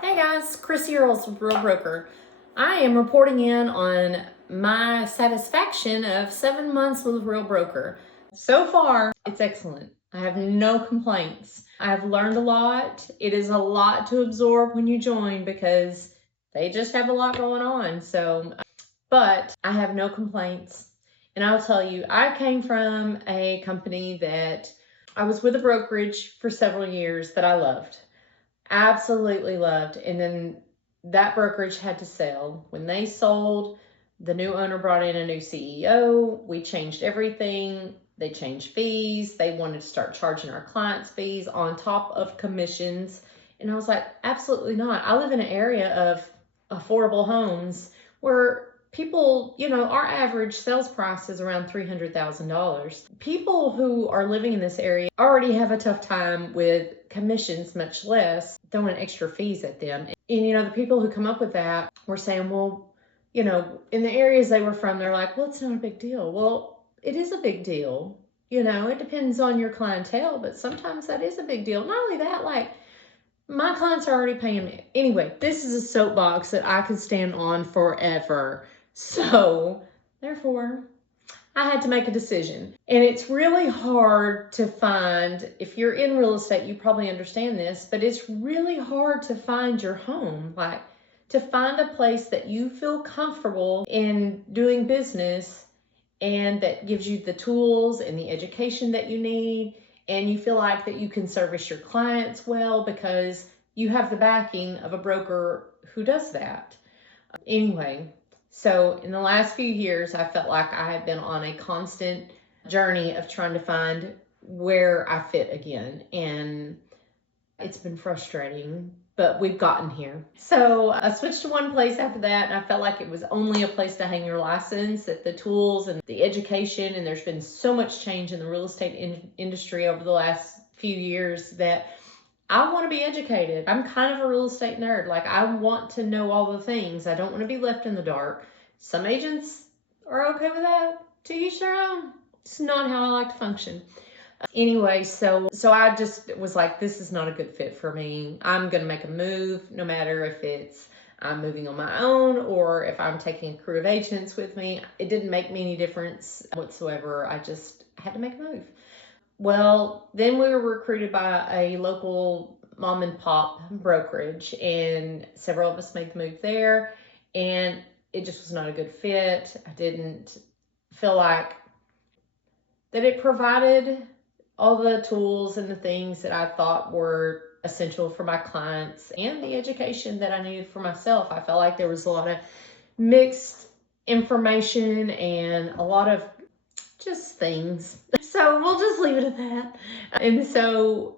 Hey guys, Chrissy Earls, Real Broker. I am reporting in on my satisfaction of 7 months with Real Broker. So far, it's excellent. I have no complaints. I have learned a lot. It is a lot to absorb when you join because they just have a lot going on. But I have no complaints. And I'll tell you, I came from a company that I was with a brokerage for several years that I loved. Absolutely loved. And then that brokerage had to sell. When they sold, the new owner brought in a new CEO. We changed everything. They changed fees. They wanted to start charging our clients fees on top of commissions. And I was like, absolutely not. I live in an area of affordable homes where people, our average sales price is around $300,000. People who are living in this area already have a tough time with commissions, much less throwing extra fees at them. And the people who come up with that were saying, well, in the areas they were from, they're like, well, it's not a big deal. Well, it is a big deal. It depends on your clientele, but sometimes that is a big deal. Not only that, like, my clients are already paying me. Anyway, this is a soapbox that I could stand on forever. So, therefore, I had to make a decision. And it's really hard to find, if you're in real estate, you probably understand this, but it's really hard to find your home. Like, to find a place that you feel comfortable in doing business and that gives you the tools and the education that you need, and you feel like that you can service your clients well because you have the backing of a broker who does that. Anyway, so in the last few years, I felt like I had been on a constant journey of trying to find where I fit again. And it's been frustrating, but we've gotten here. So I switched to one place after that, and I felt like it was only a place to hang your license, that the tools and the education, and there's been so much change in the real estate industry over the last few years that I want to be educated. I'm kind of a real estate nerd. Like, I want to know all the things. I don't want to be left in the dark. Some agents are okay with that. To each their own. It's not how I like to function. Anyway, so I just was like, this is not a good fit for me. I'm going to make a move, no matter if I'm moving on my own or if I'm taking a crew of agents with me. It didn't make me any difference whatsoever. I just had to make a move. Well, then we were recruited by a local mom and pop brokerage, and several of us made the move there, and it just was not a good fit. I didn't feel like that it provided all the tools and the things that I thought were essential for my clients and the education that I needed for myself. I felt like there was a lot of mixed information and a lot of just things. So we'll just leave it at that. And so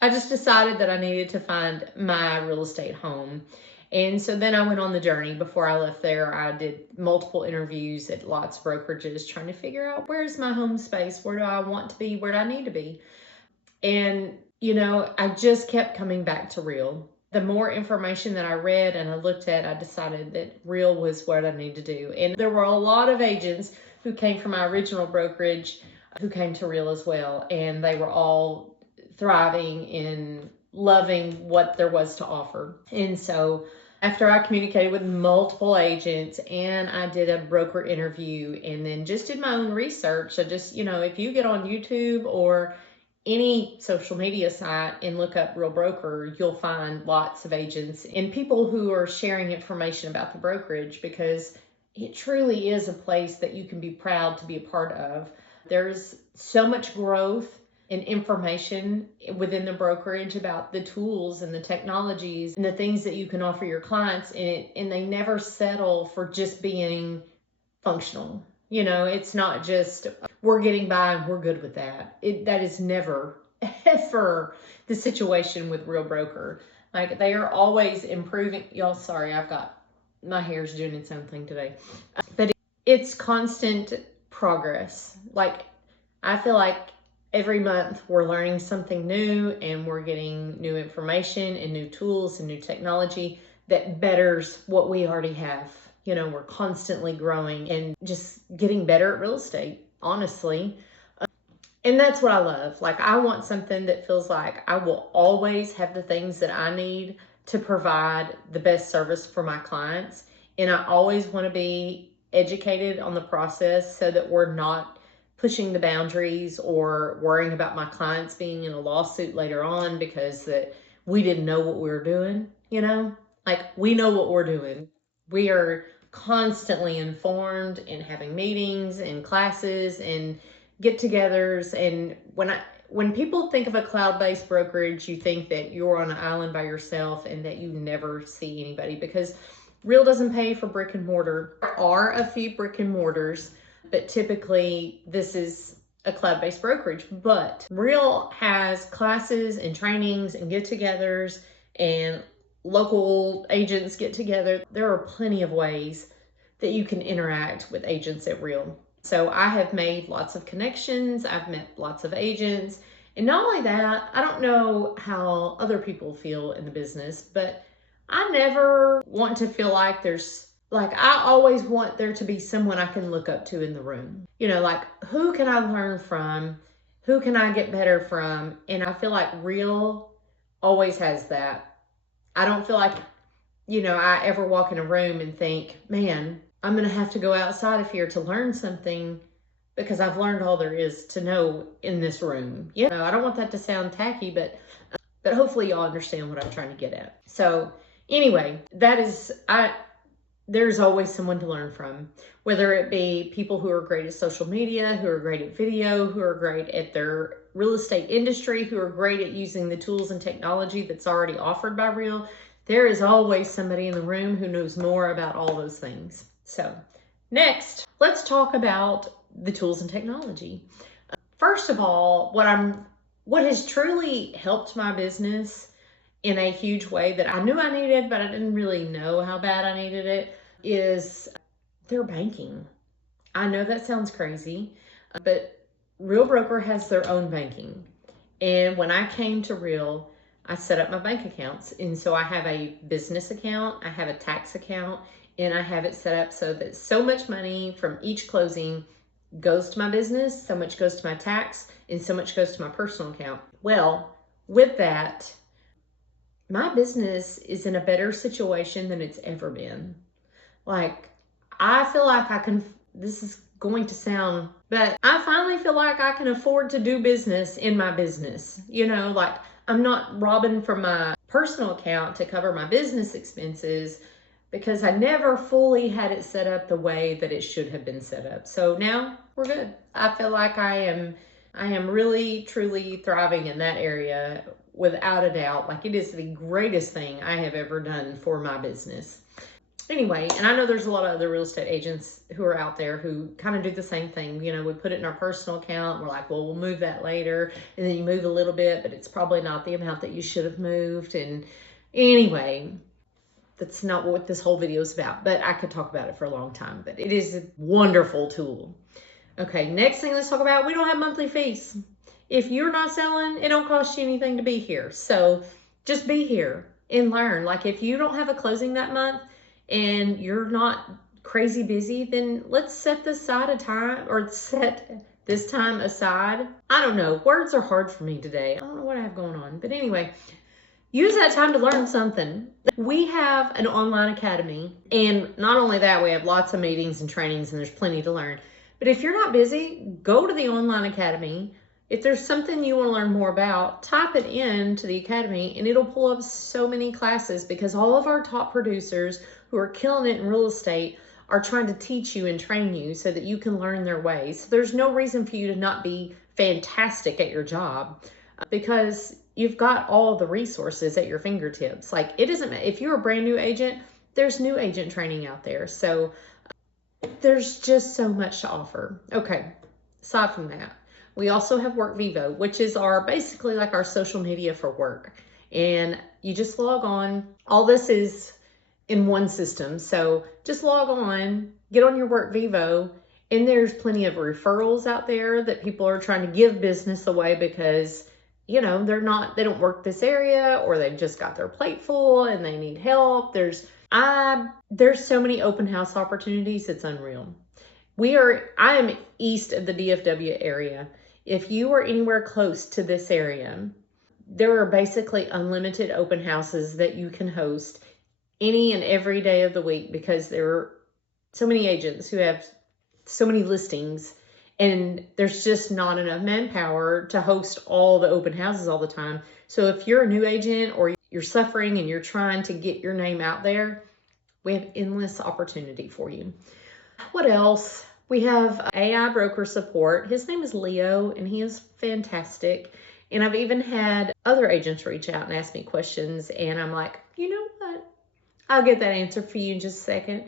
I just decided that I needed to find my real estate home. And so then I went on the journey. Before I left there, I did multiple interviews at lots of brokerages trying to figure out, where's my home space? Where do I want to be? Where do I need to be? And, I just kept coming back to Real. The more information that I read and I looked at, I decided that Real was what I needed to do. And there were a lot of agents who came from my original brokerage who came to Real as well. And they were all thriving and loving what there was to offer. And so after I communicated with multiple agents and I did a broker interview and then just did my own research. So just, if you get on YouTube or any social media site and look up Real Broker, you'll find lots of agents and people who are sharing information about the brokerage, because it truly is a place that you can be proud to be a part of. There's so much growth and information within the brokerage about the tools and the technologies and the things that you can offer your clients, and they never settle for just being functional. It's not just we're getting by and we're good with that. That is never, ever the situation with Real Broker. Like, they are always improving. Y'all, sorry, my hair's doing its own thing today. But it's constant progress. Like, I feel like every month we're learning something new and we're getting new information and new tools and new technology that betters what we already have. We're constantly growing and just getting better at real estate, honestly. And that's what I love. Like, I want something that feels like I will always have the things that I need to provide the best service for my clients. And I always want to be educated on the process so that we're not pushing the boundaries or worrying about my clients being in a lawsuit later on because that we didn't know what we were doing, you know? Like, we know what we're doing. We are constantly informed and having meetings and classes and get-togethers. And when people think of a cloud-based brokerage, you think that you're on an island by yourself and that you never see anybody, because Real doesn't pay for brick and mortar. There are a few brick and mortars, but typically this is a cloud-based brokerage. But Real has classes and trainings and get-togethers, and local agents get together. There are plenty of ways that you can interact with agents at Real. So I have made lots of connections. I've met lots of agents. And not only that, I don't know how other people feel in the business, but I never want to feel like I always want there to be someone I can look up to in the room. You know, like, who can I learn from? Who can I get better from? And I feel like Real always has that. I don't feel like, I ever walk in a room and think, man, I'm going to have to go outside of here to learn something because I've learned all there is to know in this room. I don't want that to sound tacky, but hopefully y'all understand what I'm trying to get at. So anyway, there's always someone to learn from, whether it be people who are great at social media, who are great at video, who are great at their real estate industry, who are great at using the tools and technology that's already offered by Real. There is always somebody in the room who knows more about all those things. So next, let's talk about the tools and technology. First of all, what has truly helped my business in a huge way that I knew I needed, but I didn't really know how bad I needed it, is their banking. I know that sounds crazy, but Real Broker has their own banking. And when I came to Real, I set up my bank accounts. And so I have a business account, I have a tax account, and I have it set up so that so much money from each closing goes to my business, so much goes to my tax, and so much goes to my personal account. Well, with that, my business is in a better situation than it's ever been. Like, I feel like this is going to sound, but I finally feel like I can afford to do business in my business. Like, I'm not robbing from my personal account to cover my business expenses because I never fully had it set up the way that it should have been set up. So now we're good. I feel like I am really, truly thriving in that area without a doubt. Like, it is the greatest thing I have ever done for my business. Anyway, and I know there's a lot of other real estate agents who are out there who kind of do the same thing. We put it in our personal account. We're like, well, we'll move that later. And then you move a little bit, but it's probably not the amount that you should have moved. And anyway, that's not what this whole video is about, but I could talk about it for a long time. But it is a wonderful tool. Okay, next thing let's talk about, we don't have monthly fees. If you're not selling, it don't cost you anything to be here. So just be here and learn. Like, if you don't have a closing that month and you're not crazy busy, then let's set this time aside. I don't know. Words are hard for me today. I don't know what I have going on. But anyway, use that time to learn something. We have an online academy, and not only that, we have lots of meetings and trainings, and there's plenty to learn. But if you're not busy, go to the online academy. If there's something you want to learn more about, type it into the academy and it'll pull up so many classes, because all of our top producers who are killing it in real estate are trying to teach you and train you so that you can learn their ways. So there's no reason for you to not be fantastic at your job, because you've got all the resources at your fingertips. Like, it doesn't matter if you're a brand new agent, there's new agent training out there. So there's just so much to offer. Okay, aside from that, we also have WorkVivo, which is basically like our social media for work. And you just log on. All this is in one system. So just log on, get on your WorkVivo, and there's plenty of referrals out there that people are trying to give business away because, they don't work this area, or they've just got their plate full and they need help. There's so many open house opportunities. It's unreal. I am east of the DFW area. If you are anywhere close to this area, There are basically unlimited open houses that you can host any and every day of the week because there are so many agents who have so many listings, and there's just not enough manpower to host all the open houses all the time. So if you're a new agent or you're suffering and you're trying to get your name out there, we have endless opportunity for you. What else? We have AI broker support. His name is Leo, and he is fantastic. And I've even had other agents reach out and ask me questions, and I'm like, you know what? I'll get that answer for you in just a second.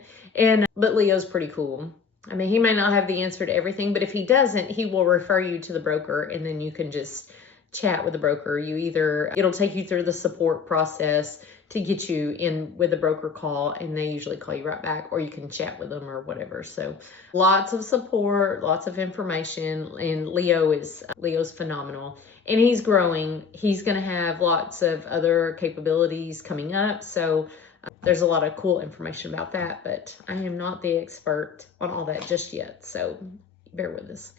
But Leo's pretty cool. I mean, he may not have the answer to everything, but if he doesn't, he will refer you to the broker, and then you can just chat with the broker. It'll take you through the support process to get you in with the broker call, and they usually call you right back, or you can chat with them or whatever. So lots of support, lots of information, and Leo's phenomenal. And he's growing. He's going to have lots of other capabilities coming up. So there's a lot of cool information about that, but I am not the expert on all that just yet, so bear with us.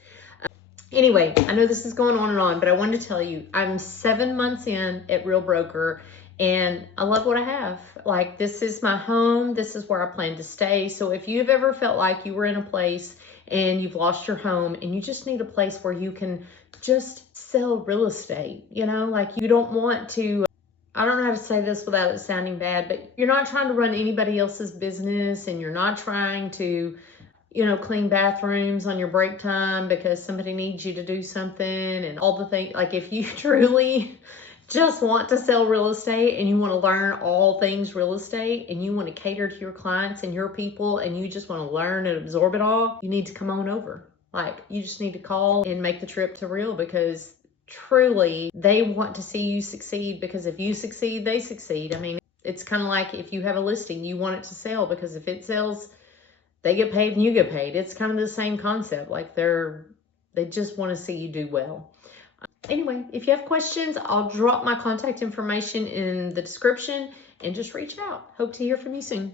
Anyway, I know this is going on and on, but I wanted to tell you, I'm 7 months in at Real Broker, and I love what I have. Like, this is my home. This is where I plan to stay. So if you've ever felt like you were in a place and you've lost your home and you just need a place where you can just sell real estate, like you don't want to, I don't know how to say this without it sounding bad, but you're not trying to run anybody else's business, and you're not trying to, clean bathrooms on your break time because somebody needs you to do something and all the things. Like, if you truly just want to sell real estate and you want to learn all things real estate and you want to cater to your clients and your people and you just want to learn and absorb it all, you need to come on over. Like, you just need to call and make the trip to Real, because truly they want to see you succeed, because if you succeed, they succeed. I mean, it's kind of like if you have a listing, you want it to sell, because if it sells, they get paid and you get paid. It's kind of the same concept. Like, they just want to see you do well. Anyway, if you have questions, I'll drop my contact information in the description, and just reach out. Hope to hear from you soon.